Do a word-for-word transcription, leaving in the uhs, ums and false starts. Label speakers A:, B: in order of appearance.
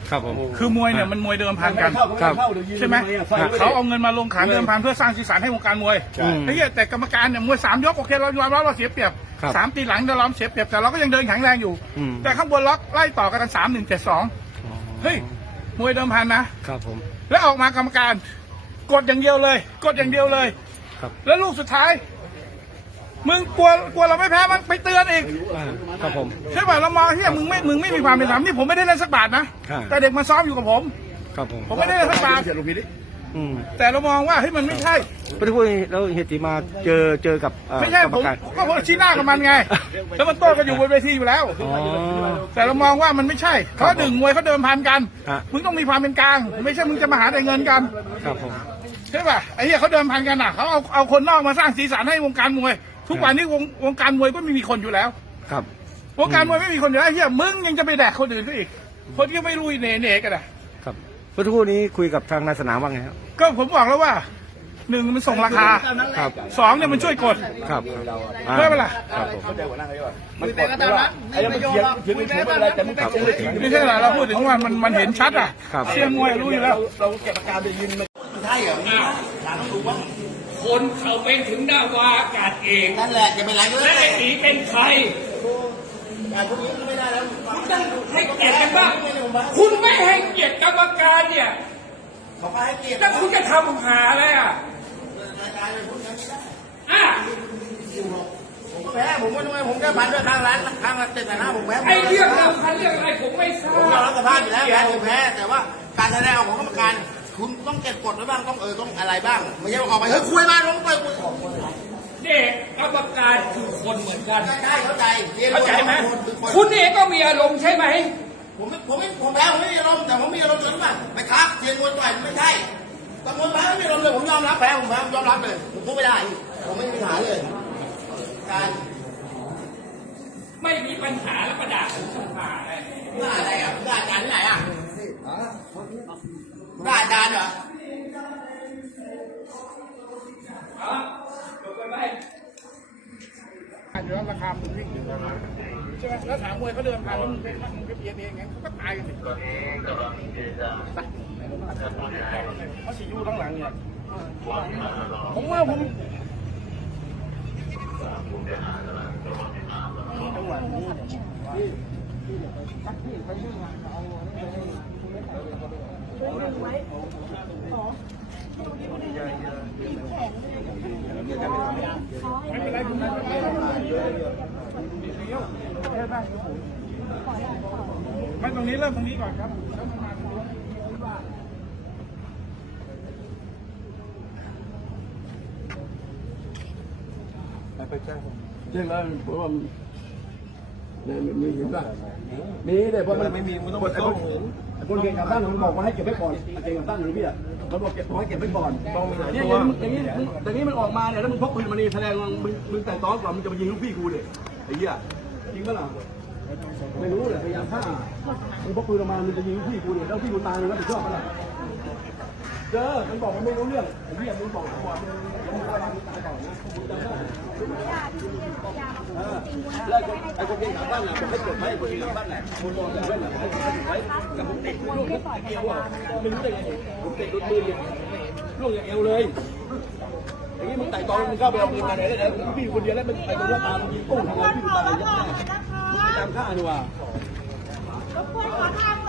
A: ครับผม
B: คือมวยเนี่ยมันมวยเดิมพันกัน
A: ครับ
B: ใช่ไหมเขาเอาเงินมาลงขันเดิมพันเพื่อสร้างสีสันให้วงการมวยไอ้เหี้ยแต่กรรมการเนี่ยมวยสามยกโอเคเรายอมรับเราเสียเปรียบสามตีหลังเราล้อมเสียเปรียบแต่เราก็ยังเดินแข็งแรงอยู่แต่ข้างบนล็อกไล่ต่อกันสามหนึ่งเจ็ดสองเฮ้ยมวยเดิมพันนะครับผมแล้วออกมากรรมการกดอย่างเดียวเลยกดอย่างเดียวเลยครับแล้วลูกสุดท้ายมึงกลัวกลัวเราไม่แพ้มันไปเตือนอีก
A: ครับผม
B: ใช่ป่ะเรามองที่มึงไม่มึงไม่มีความเป็นธรรมนี่ผมไม่ได้เล่นสักบาทนะแต่เด็กมาซ้อมอยู่กับผม
A: ครับผม
B: ผมไม่ได้เล่นสักบาทแต่เรามองว่าเฮ้ยมันไม่ใช่
A: ไปพูดแล้วเหตุที่มาเจอเจอกับ
B: ไม่ใช่ผมก็ผมชี้หน้ากับมันไงแล้วมันโต้กันอยู่บนเวทีอยู่แล้วแต่เรามองว่ามันไม่ใช่เพราะหนึ่งมวยเขาเดิมพันกันมึงต้องมีความเป็นกลางไม่ใช่มึงจะมาหาแต่เงินกัน
A: ครับผม
B: ใช่ป่ะไอ้เหี้ยเขาเดิมพันกันอ่ะเขาเอาเอาคนนอกมาสร้างสีสันให้วงการมวยทุกวันนี้วงวงการมวยก็ไม่มีคนอยู่แล้ว
A: ครับ
B: วงการมวยไม่มีคนอยู่แล้วเฮียมึงยังจะไปแดกคนอื่นก็อีกคนที่ไม่รู้เน่เน่กันอ่ะ
A: ครับเมื่อคู่นี้คุยกับทางนายสนามว่าไงครับ
B: ก็ผมบอกแล้วว่าหนึ่งมันส่งราคา
A: ครับ
B: สองเนี่ยมันช่วยกด
A: ครับ
B: ใช่ไหมล่ะ
A: ครับ
C: มันกดว่าไอ้มันเขียนเขียนเขียนอะไรแต่ไม่ใช่
B: ไม่ใช่หรอเราพูดถึงว่ามันมันเห็นชัดอ่ะเชี่ยมวยรู้อยู่แล้ว
C: เราเก็บอาการไปยืนใช่เหรอหลังรู้ว่า
D: คนเขาเป็นถึงดาวาอากาศเอง
C: นั่นแหละจะเป็นไรเลย
D: และไอ้ตีเป็นใคร
C: การพวกนี้ไม่ได้แล้ว
D: คุณต้องให้เกียรติกันบ้างคุณไม่ให้เกียรติกรรมการเนี่ย
C: เขาให้เกียรติ
D: แล้วคุณจะทำหาอะไรอ่ะอ่ะ
C: ผมก็แพ้ผมก็ทำไมผมแค่พันด้วยทางร้านทางเจ็ดแต่หน้าผมแพ้
D: ไอ้เรื่องเราพันเรื่องอะไรผมไม่ทราบ
C: ผมยอมรับสภาพอยู่แล้วแพ้ผมแพ้แต่ว่าการแสดงของกรรมการคุณต้องเก็บกฎไว้บ้างต้องเออต้องอะไรบ้างไม่ใช่ออกไปเฮ้ยคุยมาลงไปคุย
D: เด็กกรรมการคือคนเหมือนกัน
C: ใช่เข้าใจ
D: เข้าใจไหมคุณเองก็มีอารมณ์ใช่ไหม
C: ผมไม่ผมไม่ผมแพ้ผมไม่มีอารมณ์แต่ผมมีอารมณ์จนแบบไปครับเทียนมวยต่อยไม่ใช่ตะมวยแพ้ไม่มีอารมณ์เลยผมยอมรับแพ้ผมแพ้ผมยอมรับเลยผมพูดไม่ได้ผมไม่มีปัญหาเลยการ
D: ไม่มีปัญหาแล้วประดาผมสัมภาษณ์เลย
C: ด่าอะไรอ่ะด่าอาจารย์ที่ไหนอ่ะด่าอาจารย์เหรอ
D: จบไปไหม
B: อยู่แล้วราคามันวิ่งอยู่แล้วใช่ไหมแล้วถามมวยเขาเดินผ่านแล้วมึงไปมึงไปเปลี่ยนเองไงเขาก็ตายกันสิเขาสิอยู่ข้างหลังเนี่ยผมว่าผมจังหวะนี้ไม่เป็นไรคุณไม่เป็นไรไม่ตรงนี้เริ่มตรงนี้ก่อนครับแล้วมันมาตรงนี้
E: ไปแจ้งแจ้งแล้วเพราะว่าเนี่ยมีเห็นป่ะมีแต่เพราะมันไม่มีมันต้องไอ้คนไอ้คนเก่งกับตั้งมันบอกว่าให้เก็บไว้ก่อนเก่งกับตั้งหรือพี่อ่ะมันบอกเก็บให้เก็บไว้ก่อนเนี่ยอย่างนี้อย่างนี้มันออกมาเนี่ยแล้วมึงพกปืนมานี่แสดงว่ามึงมึงแต่ตอนก่อนมึงจะมายิงลูกพี่กูเนี่ยไอ้เหี้ยจริงปะล่ะไม่รู้เลยพยายามฆ่ามึงพกปืนออกมามึงจะยิงลูกพี่กูเนี่ยแล้วพี่กูตายมึงรับผิดชอบปะล่ะเจอมันบอกมันไม่รู้เรื่องไอ้เหี้ยมึงบอกก่อนมึงตายก่อนนะมึงจำได้แล้วไอ้คนเก่งกับบ้านน่ะผมให้เก็บไว้คนเก่งกับบ้านแหละคนมองแต่เว้นน่ะให้เก็บไว้กับผมติดลูกเอวอ่ะไม่รู้ได้ไงผมติดรถมือลูกอย่างเอวเลยอย่างนี้มึงไต่ตองมึงเข้าไปเอาปืนมาไหนได้แล้วพี่คนเดียวแล้วมึงไต่ตองแล้วตามึงยิงปุ้งทำไมพี่ตายยับแน่มึงไปตามฆ่าดีกว่า